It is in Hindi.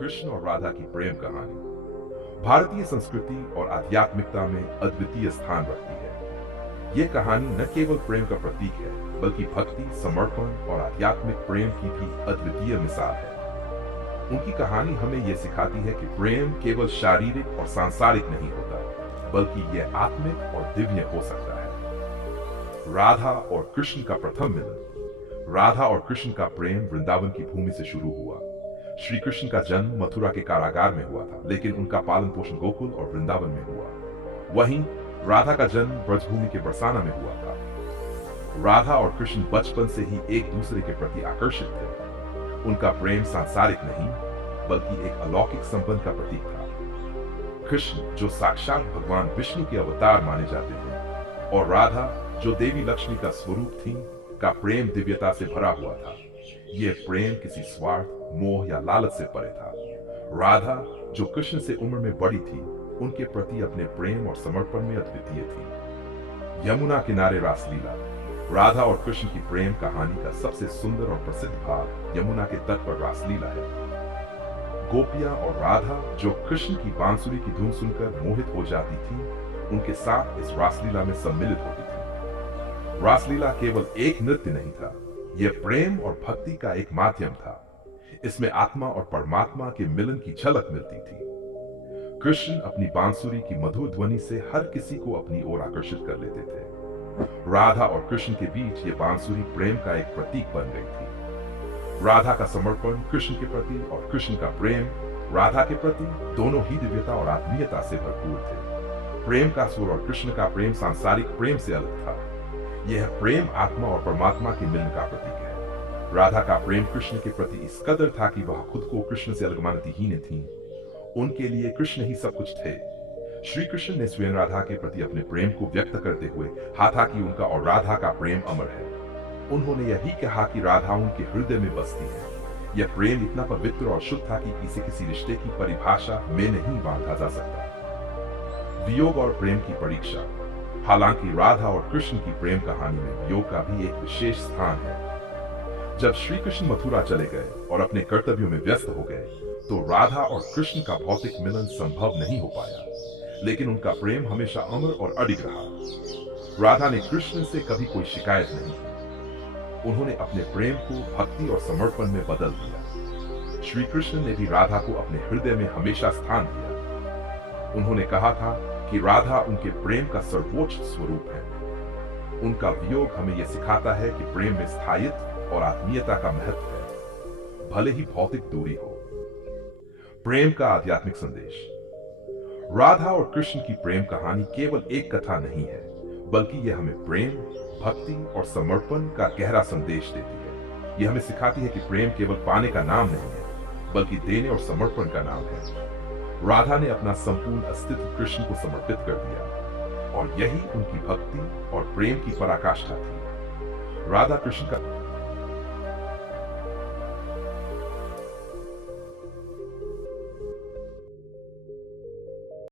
कृष्ण और राधा की प्रेम कहानी भारतीय संस्कृति और आध्यात्मिकता में अद्वितीय स्थान रखती है। ये कहानी न केवल प्रेम का प्रतीक है, बल्कि भक्ति, समर्पण और आध्यात्मिक प्रेम की भी अद्वितीय मिसाल है। उनकी कहानी हमें यह सिखाती है कि प्रेम केवल शारीरिक और सांसारिक नहीं होता, बल्कि यह आत्मिक और दिव्य हो सकता है। राधा और कृष्ण का प्रथम मिलन। राधा और कृष्ण का प्रेम वृंदावन की भूमि से शुरू हुआ। श्री कृष्ण का जन्म मथुरा के कारागार में हुआ था, लेकिन उनका पालन पोषण गोकुल और वृंदावन में हुआ। वहीं राधा का जन्म ब्रजभूमि के बरसाना में हुआ था। राधा और कृष्ण बचपन से ही एक दूसरे के प्रति आकर्षित थे। उनका प्रेम सांसारिक नहीं, बल्कि एक अलौकिक संबंध का प्रतीक था। कृष्ण, जो साक्षात भगवान विष्णु के अवतार माने जाते थे, और राधा, जो देवी लक्ष्मी का स्वरूप थी, का प्रेम दिव्यता से भरा हुआ था। यह प्रेम किसी स्वार्थ, मोह या लालच से परे था। राधा, जो कृष्ण से उम्र में बड़ी थी, उनके प्रति अपने प्रेम और समर्पण में अद्वितीय थी। यमुना किनारे रासलीला। राधा और कृष्ण की प्रेम कहानी का सबसे सुंदर और प्रसिद्ध भाग यमुना के तट पर रासलीला है। गोपियां और राधा, जो कृष्ण की बांसुरी की धुन सुनकर मोहित हो जाती थी, उनके साथ इस रासलीला में सम्मिलित होती थी। रासलीला केवल एक नृत्य नहीं था, यह प्रेम और भक्ति का एक माध्यम था। इसमें आत्मा और परमात्मा के मिलन की झलक मिलती थी। कृष्ण अपनी बांसुरी की मधुर ध्वनि से हर किसी को अपनी ओर आकर्षित कर लेते थे। राधा और कृष्ण के बीच यह बांसुरी प्रेम का एक प्रतीक बन गई थी। राधा का समर्पण कृष्ण के प्रति और कृष्ण का प्रेम राधा के प्रति, दोनों ही दिव्यता और आत्मीयता से भरपूर थे। प्रेम का सुर और कृष्ण का प्रेम सांसारिक प्रेम से अलग था। यह प्रेम आत्मा और परमात्मा के मिलन का प्रतीक है। राधा का प्रेम कृष्ण के प्रति इस कदर था कि वह खुद को कृष्ण से अलग मानती ही नहीं थी। उनके लिए कृष्ण ही सब कुछ थे। श्री कृष्ण ने स्वयं राधा के प्रति अपने प्रेम को व्यक्त करते हुए कहा था कि उनका और राधा का प्रेम अमर है। उन्होंने यही कहा कि राधा उनके हृदय में बसती है। यह प्रेम इतना पवित्र और शुद्ध था कि इसे किसी रिश्ते की परिभाषा में नहीं बांधा जा सकता। वियोग और प्रेम की परीक्षा। हालांकि राधा और कृष्ण की प्रेम कहानी में वियोग का भी एक विशेष स्थान है। जब श्री कृष्ण मथुरा चले गए और अपने कर्तव्यों में व्यस्त हो गए, तो राधा और कृष्ण का भौतिक मिलन संभव नहीं हो पाया, लेकिन उनका प्रेम हमेशा अमर और अडिग रहा। राधा ने कृष्ण से कभी कोई शिकायत नहीं की। उन्होंने अपने प्रेम को भक्ति और समर्पण में बदल दिया। श्री कृष्ण ने भी राधा को अपने हृदय में हमेशा स्थान दिया। उन्होंने कहा था कि राधा उनके प्रेम का सर्वोच्च स्वरूप है। उनका वियोग हमें यह सिखाता है कि प्रेम में स्थायित्व और आत्मीयता का महत्व है, भले ही भौतिक दूरी हो। प्रेम का आध्यात्मिक संदेश। राधा और कृष्ण की प्रेम कहानी केवल एक कथा नहीं है, बल्कि यह हमें प्रेम, भक्ति और समर्पण का गहरा संदेश देती है। यह हमें सिखाती है कि प्रेम केवल पाने का नाम नहीं है, बल्कि देने और समर्पण का नाम है। राधा ने अपना संपूर्ण अस्तित्व कृष्ण को समर्पित कर दिया, और यही उनकी भक्ति और प्रेम की पराकाष्ठा थी। राधा कृष्ण का